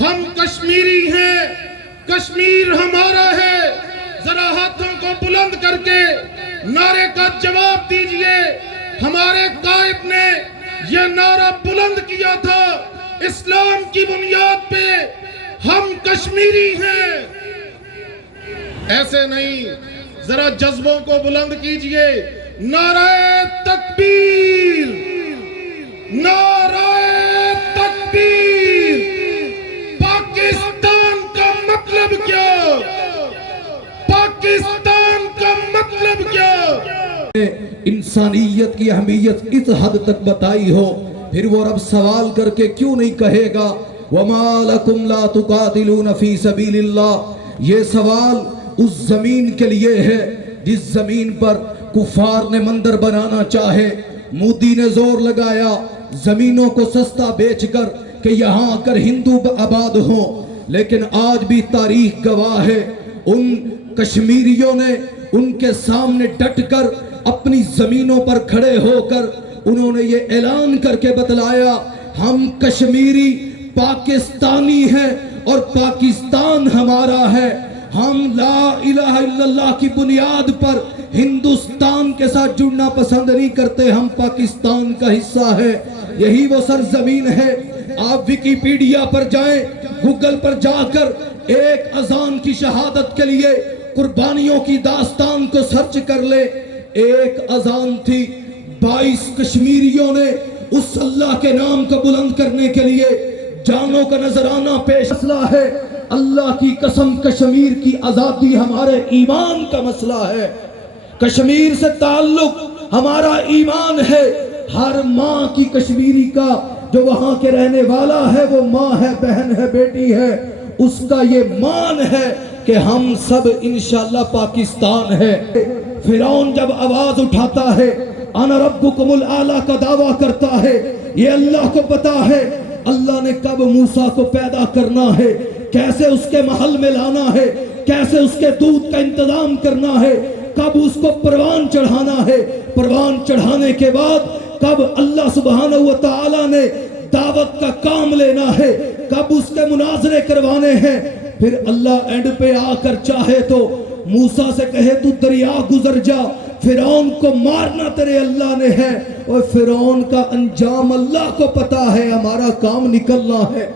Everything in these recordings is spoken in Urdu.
ہم کشمیری ہیں، کشمیر ہمارا ہے. ذرا ہاتھوں کو بلند کر کے نعرے کا جواب دیجئے. ہمارے قائد نے یہ نعرہ بلند کیا تھا، اسلام کی بنیاد پہ ہم کشمیری ہیں. ایسے نہیں، ذرا جذبوں کو بلند کیجئے. نعرہ تکبیر، نعرہ تکبیر. پاکستان کا مطلب کیا؟ پاکستان کا مطلب کیا؟ انسانیت کی اہمیت اس حد تک بتائی ہو، پھر وہ رب سوال کر کے کیوں نہیں کہے گا وَمَا لَكُمْ لَا تُقَاتِلُونَ فِي سَبِيلِ اللَّهِ؟ یہ سوال اس زمین کے لیے ہے جس زمین پر کفار نے مندر بنانا چاہے. مودی نے زور لگایا زمینوں کو سستا بیچ کر کہ یہاں آ کر ہندو آباد ہوں، لیکن آج بھی تاریخ گواہ ہے ان کشمیریوں نے ان کے سامنے ڈٹ کر اپنی زمینوں پر کھڑے ہو کر انہوں نے یہ اعلان کر کے بتلایا ہم کشمیری پاکستانی ہیں اور پاکستان ہمارا ہے. ہم لا الہ الا اللہ کی بنیاد پر ہندوستان کے ساتھ جڑنا پسند نہیں کرتے، ہم پاکستان کا حصہ ہے. یہی وہ سرزمین ہے. آپ ویکیپیڈیا پر جائیں، گوگل پر جا کر ایک اذان کی شہادت کے لیے قربانیوں کی داستان کو سرچ کر لے. ایک اذان تھی، 22 کشمیریوں نے اس اللہ کے نام کو بلند کرنے کے لیے جانوں کا نذرانہ پیش. مسئلہ ہے اللہ کی قسم، کشمیر کی آزادی ہمارے ایمان کا مسئلہ ہے. کشمیر سے تعلق ہمارا ایمان ہے. ہر ماں کی کشمیری کا جو وہاں کے رہنے والا ہے وہ ماں ہے، بہن ہے، بیٹی ہے، اس کا یہ مان ہے کہ ہم سب انشاءاللہ پاکستان ہے. فرعون جب آواز اٹھاتا ہے انا ربکم الاعلی کا دعویٰ کرتا ہے، یہ اللہ کو پتا ہے اللہ نے کب موسیٰ کو پیدا کرنا ہے، کیسے اس کے محل میں لانا ہے، کیسے اس کے دودھ کا انتظام کرنا ہے، کب اس کو پروان چڑھانا ہے، پروان چڑھانے کے بعد کب اللہ سبحانہ وتعالی نے دعوت کا کام لینا ہے، کب اس کے مناظرے کروانے ہیں. پھر اللہ اینڈ پہ آ کر چاہے تو موسیٰ سے کہے تو دریا گزر جا، فرعون کو مارنا تیرے اللہ نے ہے. اور فرعون کا انجام اللہ کو پتا ہے. ہمارا کام نکلنا ہے،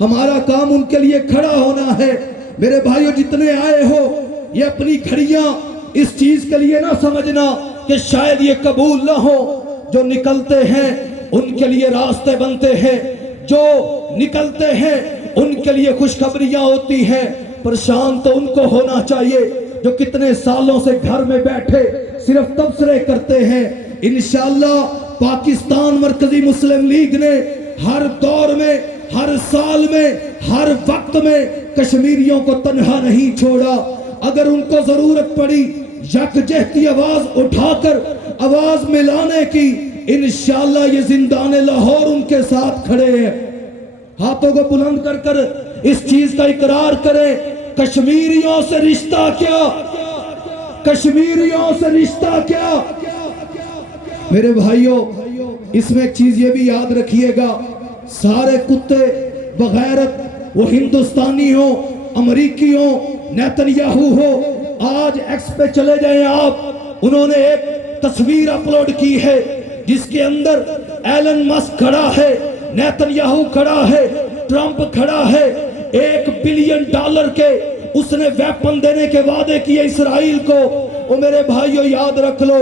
ہمارا کام ان کے لیے کھڑا ہونا ہے. میرے بھائیو جتنے آئے ہو، یہ اپنی گھڑیاں اس چیز کے لیے نہ سمجھنا کہ شاید یہ قبول نہ ہو. جو نکلتے ہیں ان کے لیے راستے بنتے ہیں، جو نکلتے ہیں ان کے لیے خوشخبریاں ہوتی ہیں. پریشان تو ان کو ہونا چاہیے جو کتنے سالوں سے گھر میں بیٹھے صرف تبصرے کرتے ہیں. انشاءاللہ پاکستان مرکزی مسلم لیگ نے ہر دور میں، ہر سال میں، ہر وقت میں کشمیریوں کو تنہا نہیں چھوڑا. اگر ان کو ضرورت پڑی یکجہتی آواز اٹھا کر آواز ملانے کی، انشاءاللہ یہ زندان لاہور ان کے ساتھ کھڑے ہیں. ہاتھوں کو بلند کر کر اس چیز کا اقرار کریں، کشمیریوں سے رشتہ کیا، کشمیریوں سے رشتہ کیا. میرے بھائیوں اس میں ایک چیز یہ بھی یاد رکھیے گا، سارے کتے بغیرت وہ ہندوستانی ہو، امریکی ہو، نیتنیاہو ہو، آج ایکس پہ چلے جائیں آپ، انہوں نے ایک تصویر اپلوڈ کی ہے جس کے اندر ایلن مسک کھڑا ہے، نیتنیاہو کھڑا ہے، ٹرمپ کھڑا ہے. $1 بلین کے اس نے ویپن دینے کے وعدے کیے اسرائیل کو. او میرے بھائیو یاد رکھ لو،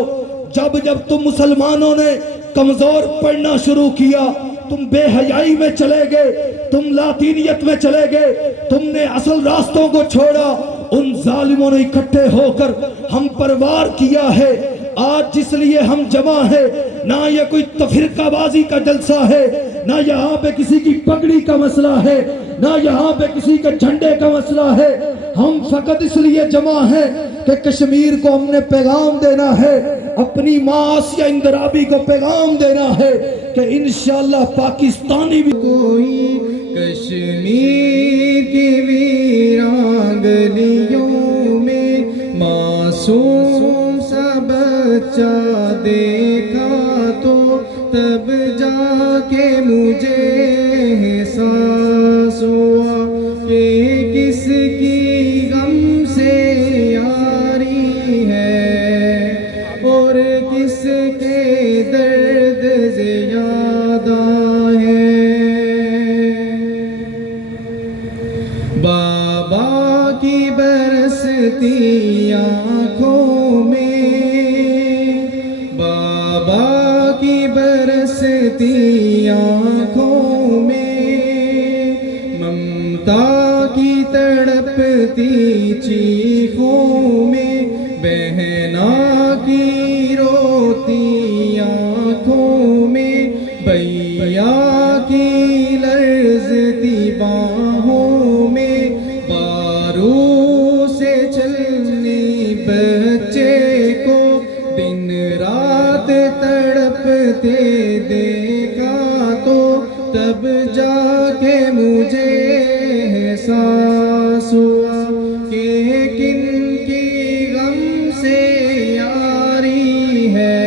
جب تم مسلمانوں نے کمزور پڑنا شروع کیا، تم بے حیائی میں چلے گئے، تم لاطینیت میں چلے گئے، تم نے اصل راستوں کو چھوڑا. ان ظالموں نے اکٹھے ہو کر ہم پر وار کیا ہے. آج جس لیے ہم جمع ہے، نہ یہ کوئی تفرقہ بازی کا جلسہ ہے، نہ یہاں پہ کسی کی پگڑی کا مسئلہ ہے، نہ یہاں پہ کسی کے جھنڈے کا مسئلہ ہے. ہم فقط اس لیے جمع ہیں کہ کشمیر کو ہم نے پیغام دینا ہے، اپنی ماں آسیہ اندرابی کو پیغام دینا ہے کہ انشاءاللہ پاکستانی بھی کوئی کشمیر کی ویران گلیوں میں معصوم سا بچہ دیکھا تو تب جا کے مجھے احساس ہوا کی برستی آنکھوں میں، بابا کی برستی آنکھوں میں، ممتا کی تڑپتی چیخوں میں، بہنا کی روتی آنکھوں میں، بھیا کی لرزتی باہوں میں، باروں سے چلنے بچے کو دن رات تڑپتے دیکھا تو تب جا کے مجھے احساس ہوا کہ کن کی غم سے یاری ہے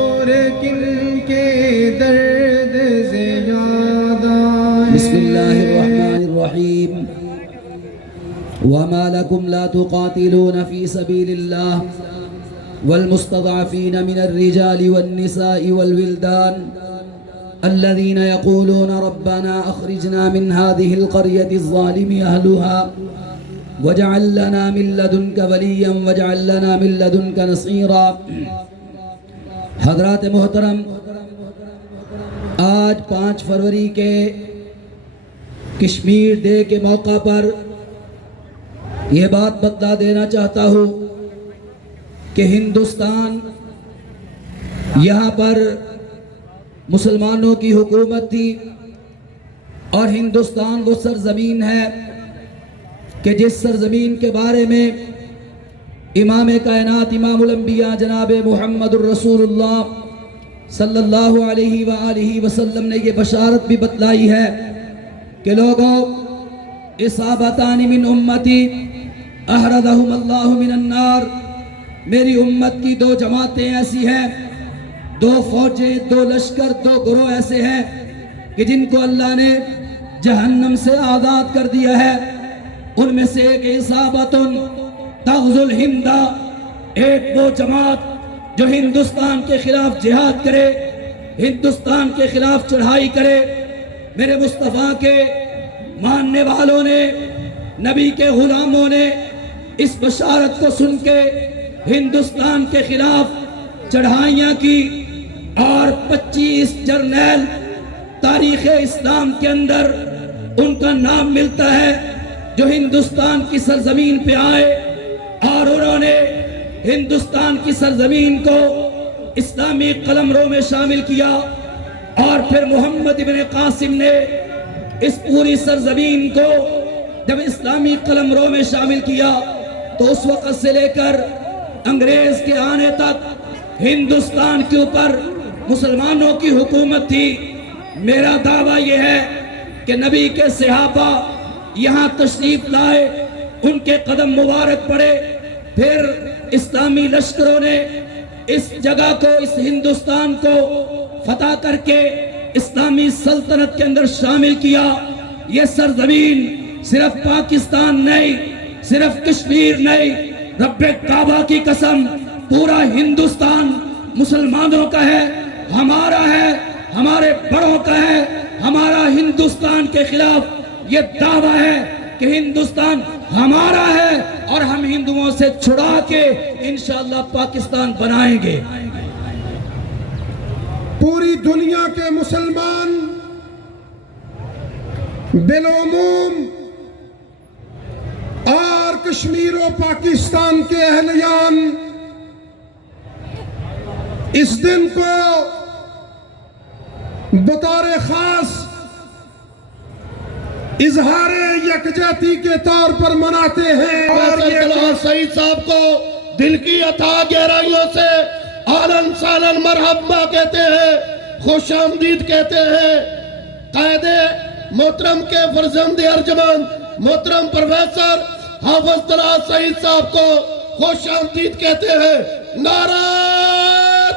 اور کن کے درد سے یاد آئے۔ بسم اللہ الرحمن الرحیم وما لكم لا تقاتلون في سبيل الله والمستضعفين من الرجال والنساء والولدان الذين يقولون ربنا أخرجنا من هذه القرية الظالم أهلها واجعل لنا من لدنك وليا واجعل لنا من لدنك نصيرا۔ حضرات محترم، آج 5 فروری کے کشمیر ڈے کے موقع پر یہ بات بتلا دینا چاہتا ہوں کہ ہندوستان یہاں پر مسلمانوں کی حکومت تھی، اور ہندوستان وہ سرزمین ہے کہ جس سرزمین کے بارے میں امام کائنات امام الانبیاء جناب محمد الرسول اللہ صلی اللہ علیہ وآلہ وسلم نے یہ بشارت بھی بتلائی ہے کہ لوگوں، اصابتان من امتی احرزہم اللہ من النار، میری امت کی 2 جماعتیں ایسی ہیں، 2 فوجیں، 2 لشکر، 2 گروہ ایسے ہیں کہ جن کو اللہ نے جہنم سے آزاد کر دیا ہے۔ ان میں سے ایک اصابتن تغزو الہندہ، ایک وہ جماعت جو ہندوستان کے خلاف جہاد کرے، ہندوستان کے خلاف چڑھائی کرے۔ میرے مصطفیٰ کے ماننے والوں نے، نبی کے غلاموں نے اس بشارت کو سن کے ہندوستان کے خلاف چڑھائیاں کی، اور 25 جرنیل تاریخ اسلام کے اندر ان کا نام ملتا ہے جو ہندوستان کی سرزمین پہ آئے، اور انہوں نے ہندوستان کی سرزمین کو اسلامی قلمرو میں شامل کیا، اور پھر محمد ابن قاسم نے اس پوری سرزمین کو جب اسلامی قلمرو میں شامل کیا تو اس وقت سے لے کر انگریز کے آنے تک ہندوستان کے اوپر مسلمانوں کی حکومت تھی۔ میرا دعویٰ یہ ہے کہ نبی کے صحابہ یہاں تشریف لائے، ان کے قدم مبارک پڑے، پھر اسلامی لشکروں نے اس جگہ کو، اس ہندوستان کو فتح کر کے اسلامی سلطنت کے اندر شامل کیا۔ یہ سرزمین صرف پاکستان نہیں، صرف کشمیر نہیں، رب کعبہ کی قسم پورا ہندوستان مسلمانوں کا ہے، ہمارا ہے، ہمارے بڑوں کا ہے۔ ہمارا ہندوستان کے خلاف یہ دعویٰ ہے کہ ہندوستان ہمارا ہے، اور ہم ہندوؤں سے چھڑا کے انشاءاللہ پاکستان بنائیں گے۔ پوری دنیا کے مسلمان بالعموم اور کشمیر و پاکستان کے اہلیان اس دن کو بطور خاص اظہار یکجہتی کے طور پر مناتے ہیں، اور یہ سعید صاحب کو دل کی اتھاہ گہرائیوں سے اہلاً سہلاً مرحبا کہتے ہیں، خوش آمدید کہتے ہیں۔ قائد محترم کے فرزند ارجمند محترم پروفیسر حافظ طلعت سعید صاحب کو خوش آمدید کہتے ہیں۔ نعرہ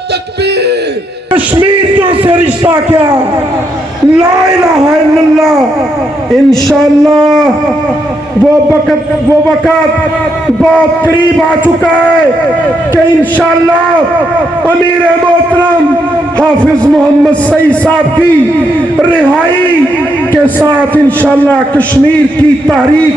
تکبیر! کشمیریوں سے رشتہ کیا، لا الہ الا اللہ۔ انشاءاللہ وہ وقت بہت قریب آ چکا ہے کہ انشاءاللہ امیر محترم حافظ محمد سعید صاحب کی رہائی کے ساتھ انشاءاللہ کشمیر کی تحریک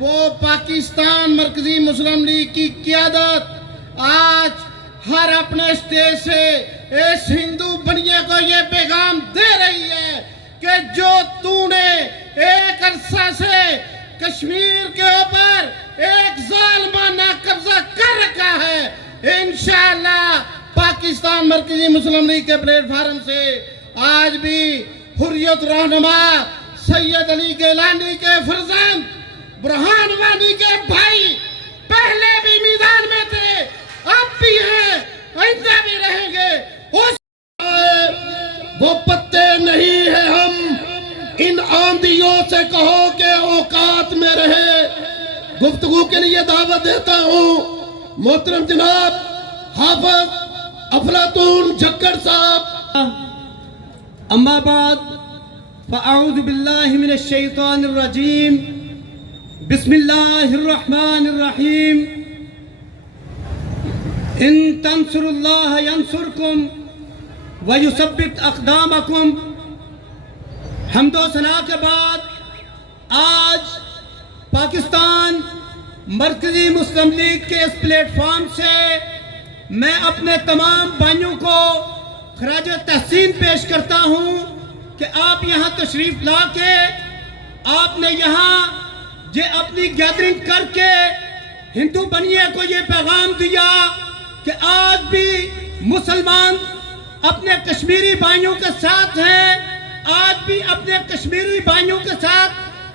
وہ پاکستان مرکزی مسلم لیگ کی قیادت آج ہر اپنے اسٹیج سے اس ہندو بنیے کو یہ پیغام دے رہی ہے کہ جو تو نے ایک عرصہ سے کشمیر کے اوپر ایک ظالمانہ قبضہ کر رکھا ہے، انشاءاللہ پاکستان مرکزی مسلم لیگ کے پلیٹ فارم سے آج بھی حریت رہنما سید علی گیلانی کے فرزند برہان وانی کے بھائی پہلے بھی میدان میں تھے، اب بھی ہیں، آئندہ بھی رہیں گے۔ وہ پتے نہیں ہیں ہم، ان آندھیوں سے کہو کہ اوقات میں رہے۔ گفتگو کے لیے دعوت دیتا ہوں محترم جناب حافظ افلاطون جھکڑ صاحب۔ اما بعد فاعوذ باللہ من الشیطان الرجیم، بسم اللہ الرحمن الرحیم۔ ان تنصروا اللہ ینصرکم ویثبت اقدامکم۔ حمد و ثنا کے بعد آج پاکستان مرکزی مسلم لیگ کے اس پلیٹ فارم سے میں اپنے تمام بھائیوں کو خراج تحسین پیش کرتا ہوں کہ آپ یہاں تشریف لا کے آپ نے یہاں یہ اپنی گیدرنگ کر کے ہندو بنیے کو یہ پیغام دیا کہ آج بھی مسلمان اپنے کشمیری بھائیوں کے ساتھ ہیں، آج بھی اپنے کشمیری بھائیوں کے ساتھ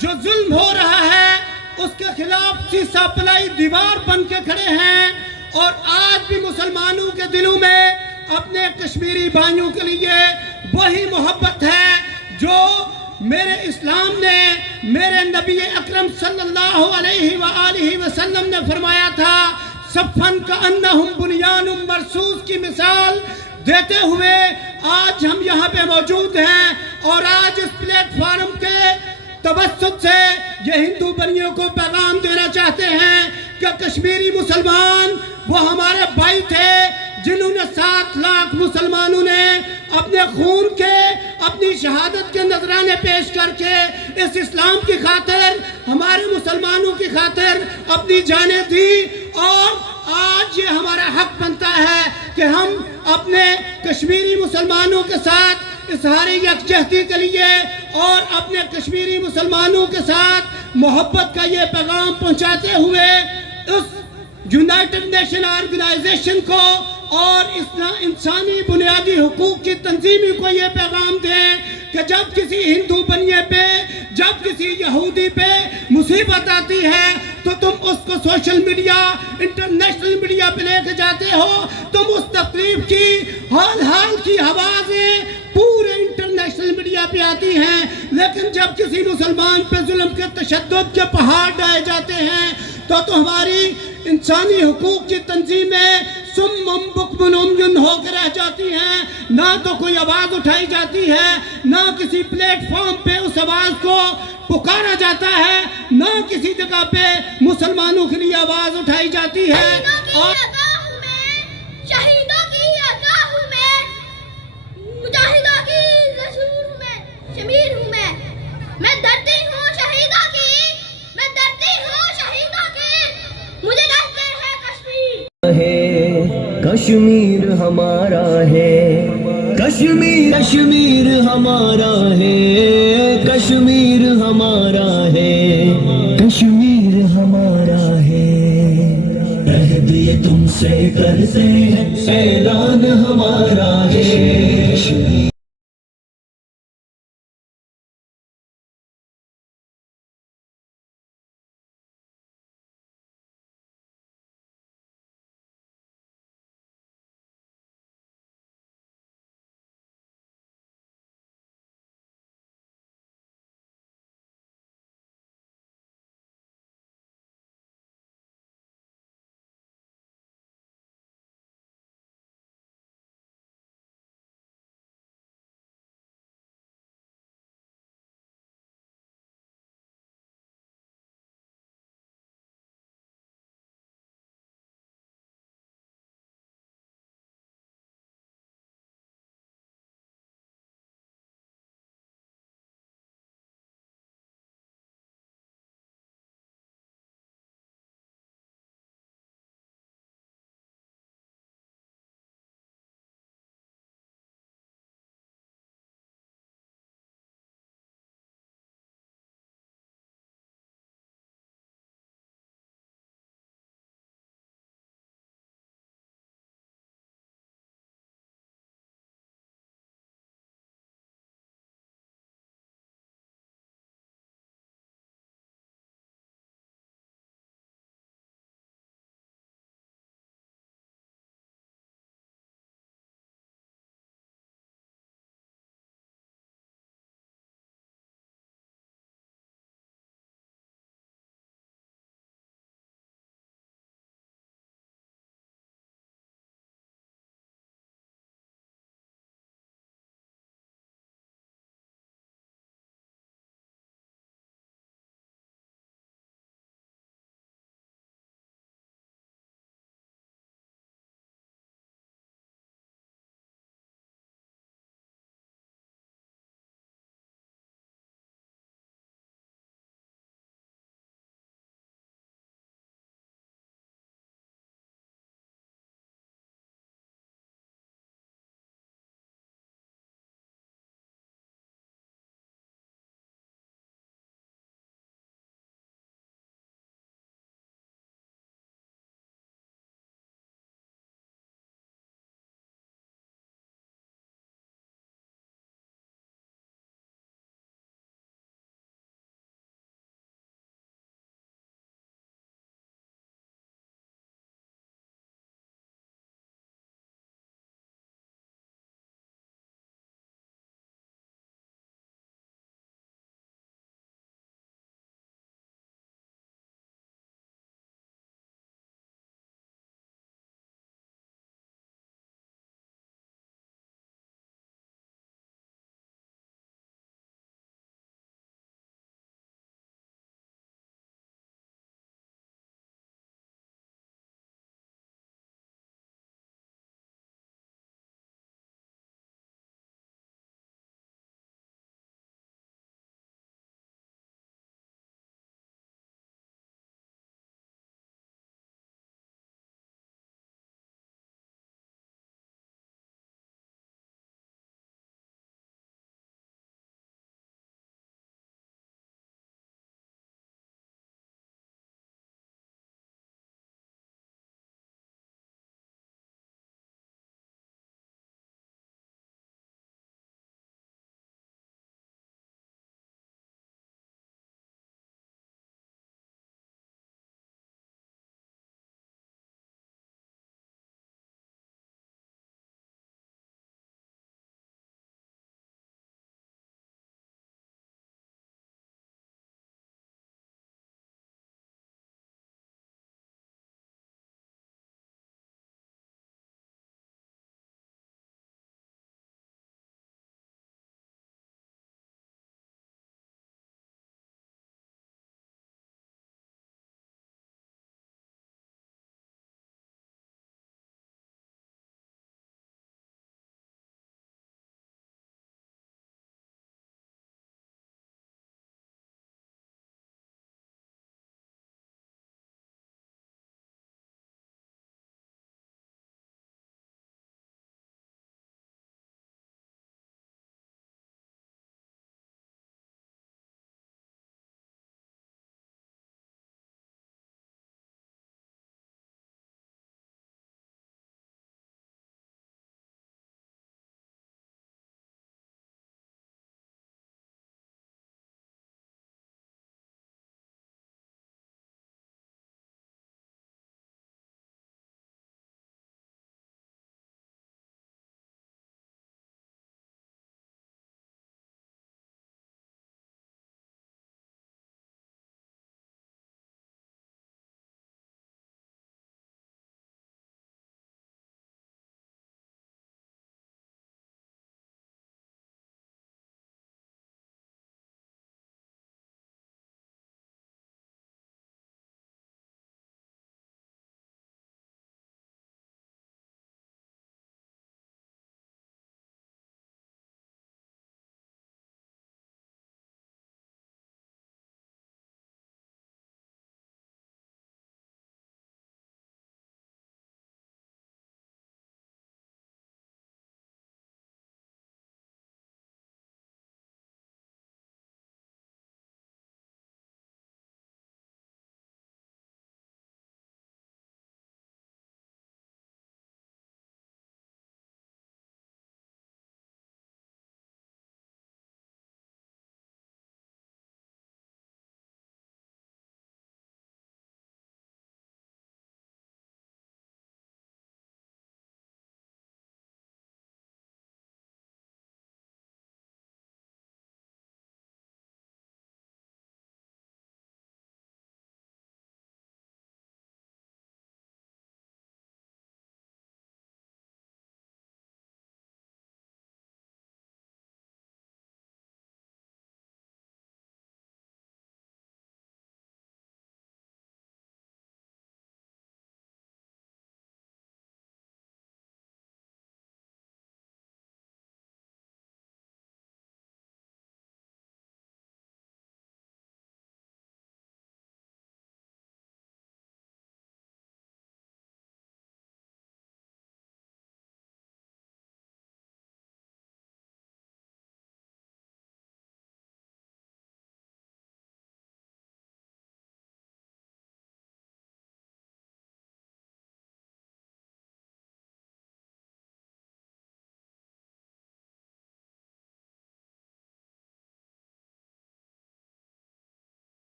جو ظلم ہو رہا ہے اس کے خلاف سیسا پلائی دیوار بن کے کھڑے ہیں، اور آج بھی مسلمانوں کے دلوں میں اپنے کشمیری بھائیوں کے لیے وہی محبت ہے جو میرے اسلام نے، میرے نبی اکرم صلی اللہ علیہ وآلہ وسلم نے فرمایا تھا، صفن کأنہم بنیان مرصوص کی مثال دیتے ہوئے آج ہم یہاں پہ موجود ہیں، اور آج اس پلیٹ فارم کے توسط سے یہ ہندو بنیوں کو پیغام دینا چاہتے ہیں کہ کشمیری مسلمان وہ ہمارے بھائی تھے جنہوں نے 7 لاکھ مسلمانوں نے اپنے خون کے، اپنی شہادت کے نذرانے پیش کر کے اس اسلام کی خاطر، ہمارے مسلمانوں کی خاطر اپنی جانیں دی، اور آج یہ ہمارا حق بنتا ہے کہ ہم اپنے کشمیری مسلمانوں کے ساتھ اظہار یکجہتی کے لیے اور اپنے کشمیری مسلمانوں کے ساتھ محبت کا یہ پیغام پہنچاتے ہوئے اس یونائٹڈ نیشن آرگنائزیشن کو اور انسانی بنیادی حقوق کی تنظیموں کو یہ پیغام دیں کہ جب کسی ہندو بنیے پہ، جب کسی یہودی پہ مصیبت آتی ہے تو تم اس کو سوشل میڈیا، انٹرنیشنل میڈیا پہ لے کے جاتے ہو، تم اس تقریب کی حال کی آوازیں پورے انٹرنیشنل میڈیا پہ آتی ہیں، لیکن جب کسی مسلمان پہ ظلم کے تشدد کے پہاڑ ڈائے جاتے ہیں تو ہماری انسانی حقوق کی تنظیمیں سم بکم عمی ہو کے رہ جاتی ہیں، نہ تو کوئی آواز اٹھائی جاتی ہے، نہ کسی پلیٹ فارم پہ اس آواز کو پکارا جاتا ہے، نہ کسی جگہ پہ مسلمانوں کے لیے آواز اٹھائی جاتی ہے۔ شہیدوں کی آگاہ ہوں میں، مجاہدوں کی رسول ہوں میں، شمیر ہوں میں ڈرتی ہوں شہیدوں کی، میں ڈرتی ہوں شہیدوں کی، مجھے کہتے ہیں کشمیر کشمیر ہمارا ہے، کشمیر ہمارا ہے، کشمیر ہمارا ہے، کشمیر ہمارا ہے، عہد یہ تم سے کرتے ہیں، اعلان ہمارا ہے۔